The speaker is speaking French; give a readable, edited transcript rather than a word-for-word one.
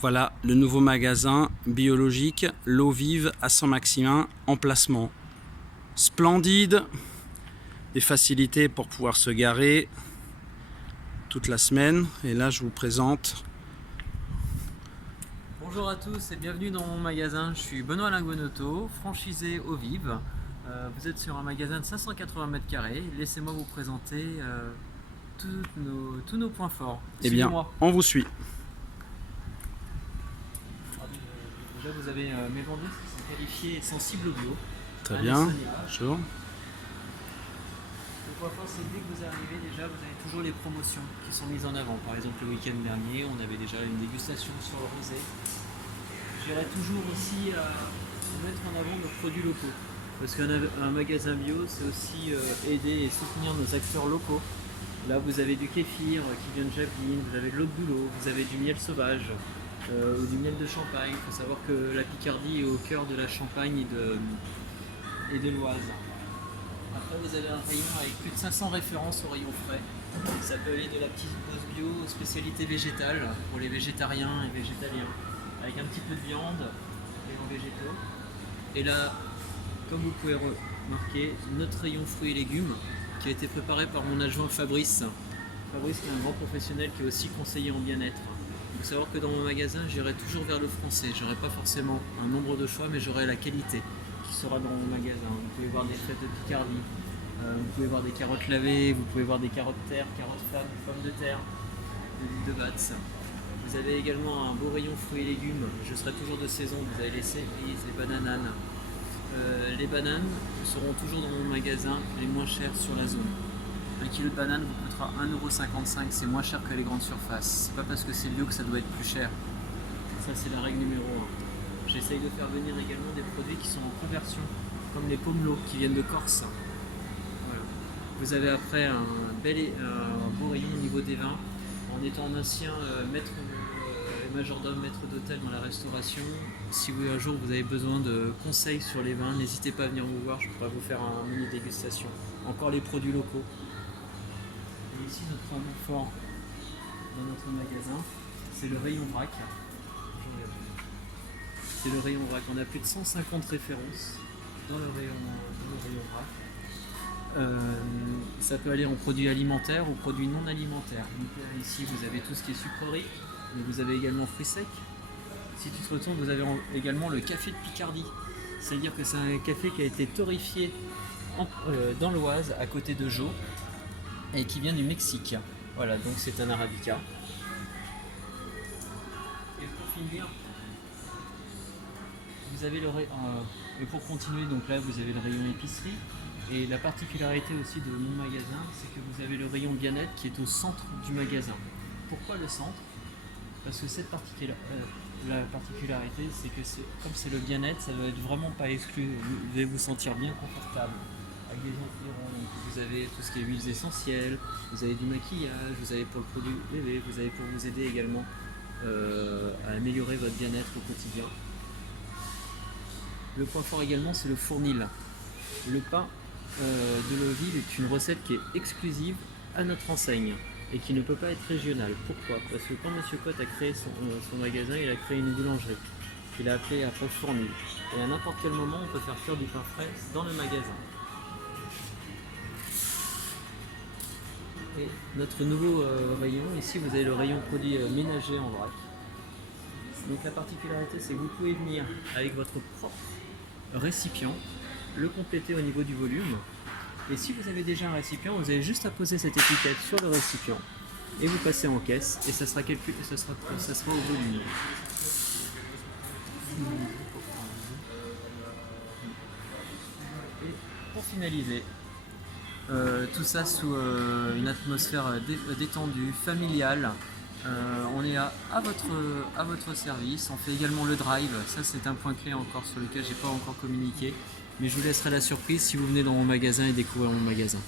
Voilà le nouveau magasin biologique, l'eau vive à Saint-Maximin, emplacement splendide, des facilités pour pouvoir se garer toute la semaine. Et là je vous présente. Bonjour à tous et bienvenue dans mon magasin. Je suis Benoît Linguonotto, franchisé eau vive. Vous êtes sur un magasin de 580 m². Laissez-moi vous présenter tous nos points forts. Eh bien, on vous suit. Déjà, vous avez mes vendeuse qui sont qualifiées et sensibles au bio. Très bien. Bonjour. Le point fort, c'est que dès que vous arrivez, déjà, vous avez toujours les promotions qui sont mises en avant. Par exemple, le week-end dernier, on avait déjà une dégustation sur le rosé. J'irai toujours aussi à mettre en avant nos produits locaux. Parce qu'un magasin bio, c'est aussi aider et soutenir nos acteurs locaux. Là, vous avez du kéfir qui vient de Javeline, vous avez de l'eau de Boulot, vous avez du miel sauvage ou du miel de Champagne. Il faut savoir que la Picardie est au cœur de la Champagne et de l'Oise. Après, vous avez un rayon avec plus de 500 références au rayon frais. Ça peut aller de la petite pause bio aux spécialités végétales pour les végétariens et végétaliens, avec un petit peu de viande et en végétaux. Et là, comme vous pouvez remarquer, notre rayon fruits et légumes qui a été préparé par mon adjoint Fabrice. Fabrice qui est un grand professionnel qui est aussi conseiller en bien-être. Il faut savoir que dans mon magasin, j'irai toujours vers le français. J'aurai pas forcément un nombre de choix, mais j'aurai la qualité qui sera dans mon magasin. Vous pouvez voir des fèves de Picardie, vous pouvez voir des carottes lavées, vous pouvez voir des carottes terre, carottes femmes, pommes de terre, de l'huile de Batz. Vous avez également un beau rayon fruits et légumes. Je serai toujours de saison. Vous avez les cerises, les bananes. Les bananes seront toujours dans mon magasin les moins chères sur la zone. Un kilo de banane vous coûtera 1,55 €, c'est moins cher que les grandes surfaces. C'est pas parce que c'est bio que ça doit être plus cher. Ça, c'est la règle numéro 1. J'essaye de faire venir également des produits qui sont en conversion, comme les pomelos qui viennent de Corse. Voilà. Vous avez après un beau rayon au niveau des vins. En étant un ancien majordome, maître d'hôtel dans la restauration, si un jour vous avez besoin de conseils sur les vins, n'hésitez pas à venir vous voir, je pourrais vous faire un mini dégustation. Encore les produits locaux. Et ici notre point fort dans notre magasin, c'est le rayon vrac. C'est le rayon vrac, on a plus de 150 références dans le rayon vrac. Ça peut aller en produits alimentaires ou produits non alimentaires. Donc ici vous avez tout ce qui est sucrerie, mais vous avez également fruits secs. Si tu te retournes, vous avez également le café de Picardie. C'est-à-dire que c'est un café qui a été torréfié dans l'Oise, à côté de Jo, et qui vient du Mexique. Voilà, donc c'est un arabica. Et pour finir, vous avez et pour continuer, donc là vous avez le rayon épicerie. Et la particularité aussi de mon magasin, c'est que vous avez le rayon bien-être qui est au centre du magasin. Pourquoi le centre? Parce que la particularité, c'est que comme c'est le bien-être, ça ne doit être vraiment pas exclu. Vous devez vous sentir bien confortable. Avec des environs, donc vous avez tout ce qui est huiles essentielles, vous avez du maquillage, vous avez pour le produit bébé, vous avez pour vous aider également à améliorer votre bien-être au quotidien. Le point fort également, c'est le fournil. Le pain de l'eau vive est une recette qui est exclusive à notre enseigne et qui ne peut pas être régionale. Pourquoi? Parce que quand M. Cotte a créé son magasin, il a créé une boulangerie qu'il a appelée après Fournil. Et à n'importe quel moment, on peut faire cuire du pain frais dans le magasin. Et notre nouveau rayon, ici vous avez le rayon produits ménagers en vrac. Donc la particularité, c'est que vous pouvez venir avec votre propre récipient, le compléter au niveau du volume. Et si vous avez déjà un récipient, vous avez juste à poser cette étiquette sur le récipient et vous passez en caisse et ça sera au volume. Et pour finaliser, tout ça sous une atmosphère détendue, familiale. On est à votre service. On fait également le drive. Ça, c'est un point clé encore sur lequel j'ai pas encore communiqué. Mais je vous laisserai la surprise si vous venez dans mon magasin et découvrir mon magasin.